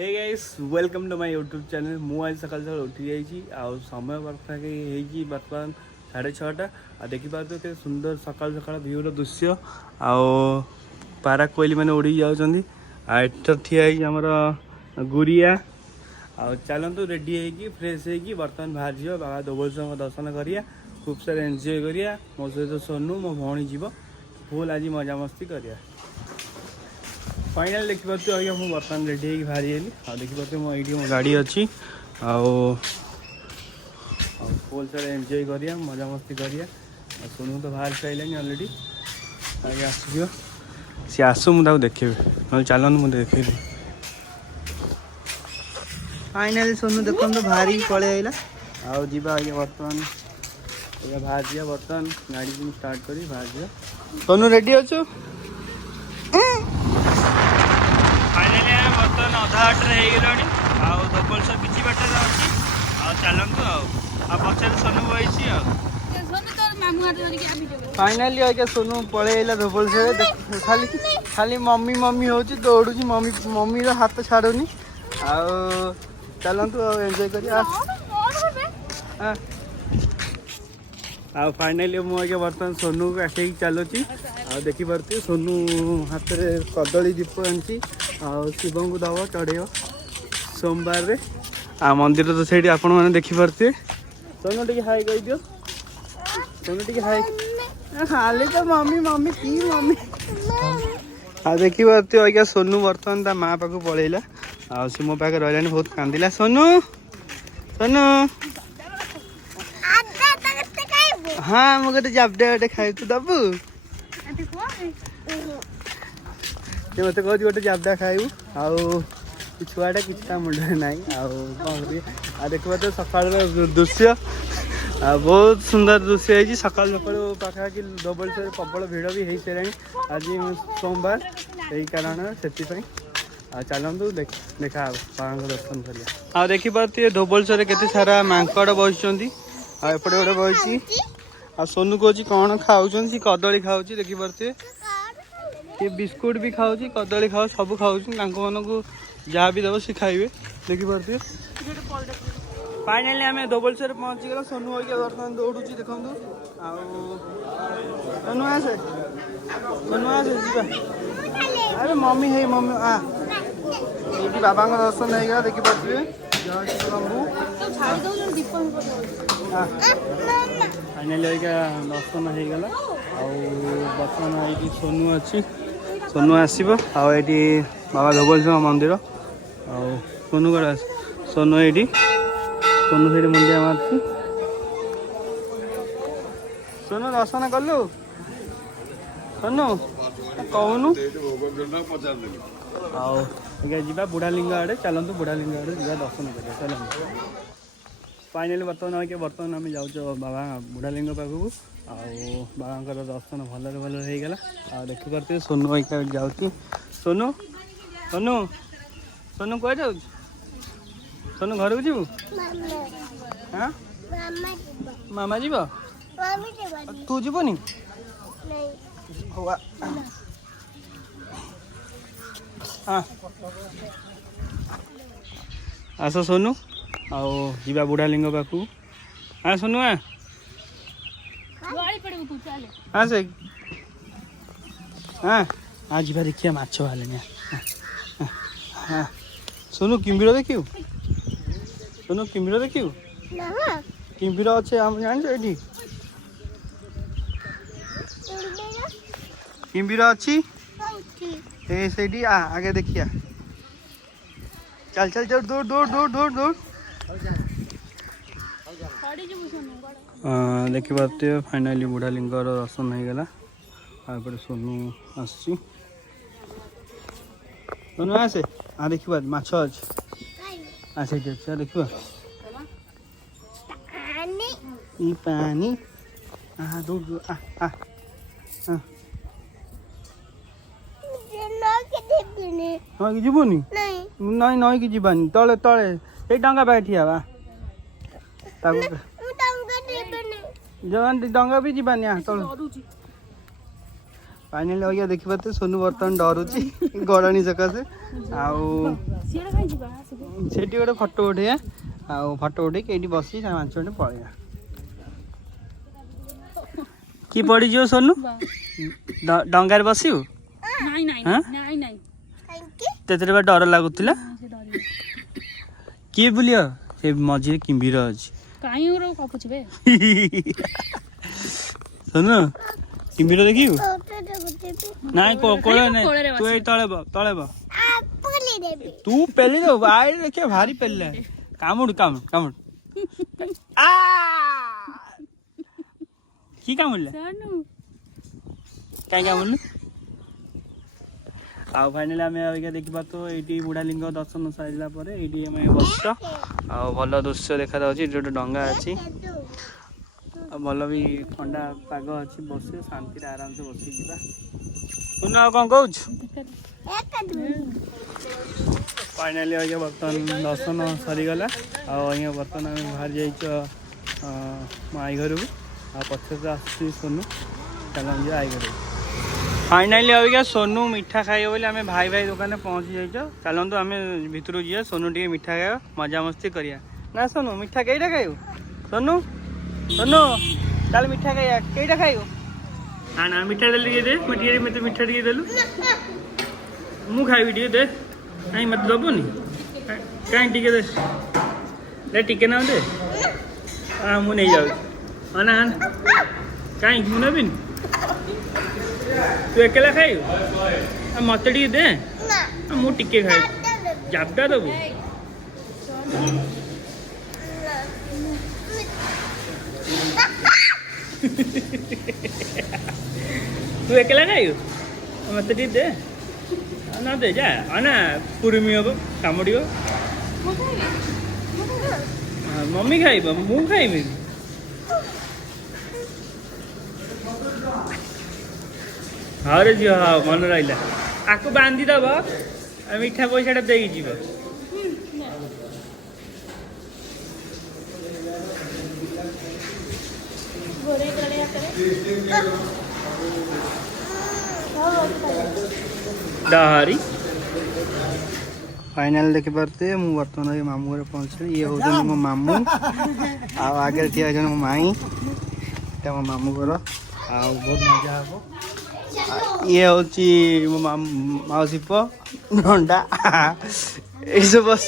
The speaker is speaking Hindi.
Hey guys welcome to my YouTube channel. मु आज सकाल सकाल उठी जाइए समय पाखापाखि बर्तमान 6:30 आ देखिपे सुंदर सकाल सकाल भ्यूर दृश्य पारा कोइली मैंने उड़ी जाऊँच ठिया आमर गुरिया चलतु रेडी होगी फ्रेश होगी बर्तमान बाहर जा बाबा धोबलेश्वर दर्शन करिया खूब सारे एंजॉय करिया मो सहित सोनू मो भौणी जीव फुल आज मजामस्ती करिया। फाइनाल देखिपे आज्ञा मुझे बर्तमान रेडी होगी बाहरी आ देखिपे मो गाड़ी अच्छी फुल सारे एंजॉय करिया मजामस्ती करिया। सोनू तो बाहर सारे अलरेडी आगे आसो सी आसू मुझे देखेबी ना चलत मुझे देखेबी। फाइनाली सोनू देखो बाहरी पलि आइला आजा आगे बर्तमान बाहर जा बर्तमान गाड़ी को स्टार्ट करी बाहर जा। सोनू रेडी अच्छु फाइनाली बर्तमान अधा बाटर हो गला धोबलेश्वर किसी बाटर अच्छी चलतु पचार सोनू बही फाइनाली आज्ञा सोनू पलि आइला धोबलेश्वर खाली खाली मम्मी मम्मी हो दौड़ू मम्मी मम्मी हाथ छाड़ुनी चलतु एंजॉय करिया। फाइनाली मुझे बर्तमान सोनू को आखे चलुची देखिपे सोनू हाथ में कदली दीप आनी शिव को दब चढ़ेब सोमवार रे मंदिर तो से आपण मैंने देखिपे। सोनू टी हाई कही दियो सोनू टी हाई हाली तो मम्मी मम्मी की मम्मी देखिपे आज्ञा सोनू बर्तमान ता माँ पाक पलैला सी मो पाखे रहा बहुत कांदिला। सोनू सोनू हाँ मुझे जाबडे गोटे खाई तू दबू मत कह गोटे जाबडा खाइबू छुआटा कि मुंडे ना कौन देखो तो सकाल दृश्य बहुत सुंदर दृश्य है सकाल सकाल पाखापाखि धोबलेश्वर प्रबल भिड़ भी हो सारे आज सोमवार यही कारण से चलतु देखा बाबा दर्शन करिया। देखिपे धोबलेश्वर केते सारा मांकड़ बसुँच एपटे गोटे बही सोनू कौच कौन खाऊ कदली खाऊ देखिपे ये बिस्कुट भी खाऊ कदली खाऊ सब खाऊ मानक जहाँ भी दब सी खाइबे देखिपे। फाइनाली आम धोबलेश्वर पहुँची गला सोनू आज्ञा बर्तमान दौड़ू देखु सोनू आसे अरे मम्मी है मम्मी ये बाबा दर्शन हो गया देखिपे फाइनाली आज्ञा दर्शन हो गला बर्तमान ये सोनू अच्छी सोनू आसो बाबा धोबलेश्वर मंदिर सोनू कड़े सोनू ये सोनू से मुंडिया मार्च सोनू दर्शन कलु सोनू कहूनु आज्ञा जा बुढ़ालिंग आड़े चलतु बुढ़ालिंग आड़े जा दर्शन करिया चलतु। फाइनाली बर्तमान आम जाऊँ बाबा बुढ़ालिंग पाखक बाबा दर्शन भल भल हो गला देखिपे सोनू आज्ञा जाऊँ सोनू सोनू सोनू कह जाऊ सोनू घर को जीवु हाँ मामा जीव तू जीवनी हाँ आस सोनू आवा बुढ़ालिंग पाखु हाँ सोनू हाँ से हाँ हाँ जी देखिए माछ बाहर हाँ सोनू किम्भीर देखियो सोनू किम्भीर देखियो किम्भीर अच्छे हम जान ये किम्भीर अच्छी से आगे देखिया चल चल चल दौड़ दौड़ दौड़ दौड़ दौड़ देखिपे फाइनाली बुढ़ालिंग दर्शन हो गला सोनू आसी सोनू आसे हाँ देखिए माछ अच्छे देखिए पानी हाँ दूर दूर नई जीवनी नई नई कि जीवानी तले तले ये डंगा पाखे ठिया डंगा भी जीवानी तल फाइनाली आज्ञा देखिए सोनू बर्तमान डरुची गराणी सकाशे आठी गोटे फटो उठे फटो उठे ये बस 5 मिनट पलैया कि पड़ीज सोनू डंगार बसू तेरे डर लगुला किए बुलिय से मझे किम्भीर अच्छी सोनू किम्भीर देखियो नाई कोल नहीं तू तले तू पेली दो आए देखिए भारी पेले कामुड़ कामुड़ कामुड़ की कामुड़ले कहीं कामुड़ले आउ फाइनाली आम अगर देखा तो ये बुढ़ालिंग दर्शन सारा पर ये बस भल दृश्य देखा गोटे डंगा अच्छी भल भी ठंडा पाग अच्छी बस शांति आराम से बस जा सुन आ कौन कह फाइनाली आज्ञा बर्तमान दर्शन सरीगला आज्ञा बर्तमान आम बाहर जा आई घर को पचास आस सोनू चल आई घर फाइनाली अबिका सोनू मिठा खाइए बोले आम भाई भाई दुकान पहुँची जाइए चलतु आम भितर जा सोनू टे मिठा खाइबा मजा मस्ती करिया ना सोनू मिठा कईटा खाइबू सोनू सोनू चल मिठा खाइया कईटा खाइबू हाँ ना मिठा दे दे मत मिठा टे देलु मु खाइबी टे दे कहीं मत दबुनि कहीं टे दे टिके ना दे हाँ मुझे नहीं जाऊँ हाँ ना कहीं मुझे नेबिन तू अकेला खाइबू मत टे दे मु टिके खाइबी जाबटा दबू तू अकेला खाइबू मत टे दे ना दे जा ना कुर्मी हम कामुड़ मम्मी खाइब मु खाइबी हाँ रे झील हाँ मन रहा आपको बांधी दब मिठा पैसा दे जीव डहारी फाइनाल देखी पारे मुझे बर्तमान मामू घर पहुँचे ये हूँ मो मामू आगे ठिया मो माई ये मो मामू घर आ बहुत मजा हम ये हूँ मो मौसी पुआ नंडा ये सब बस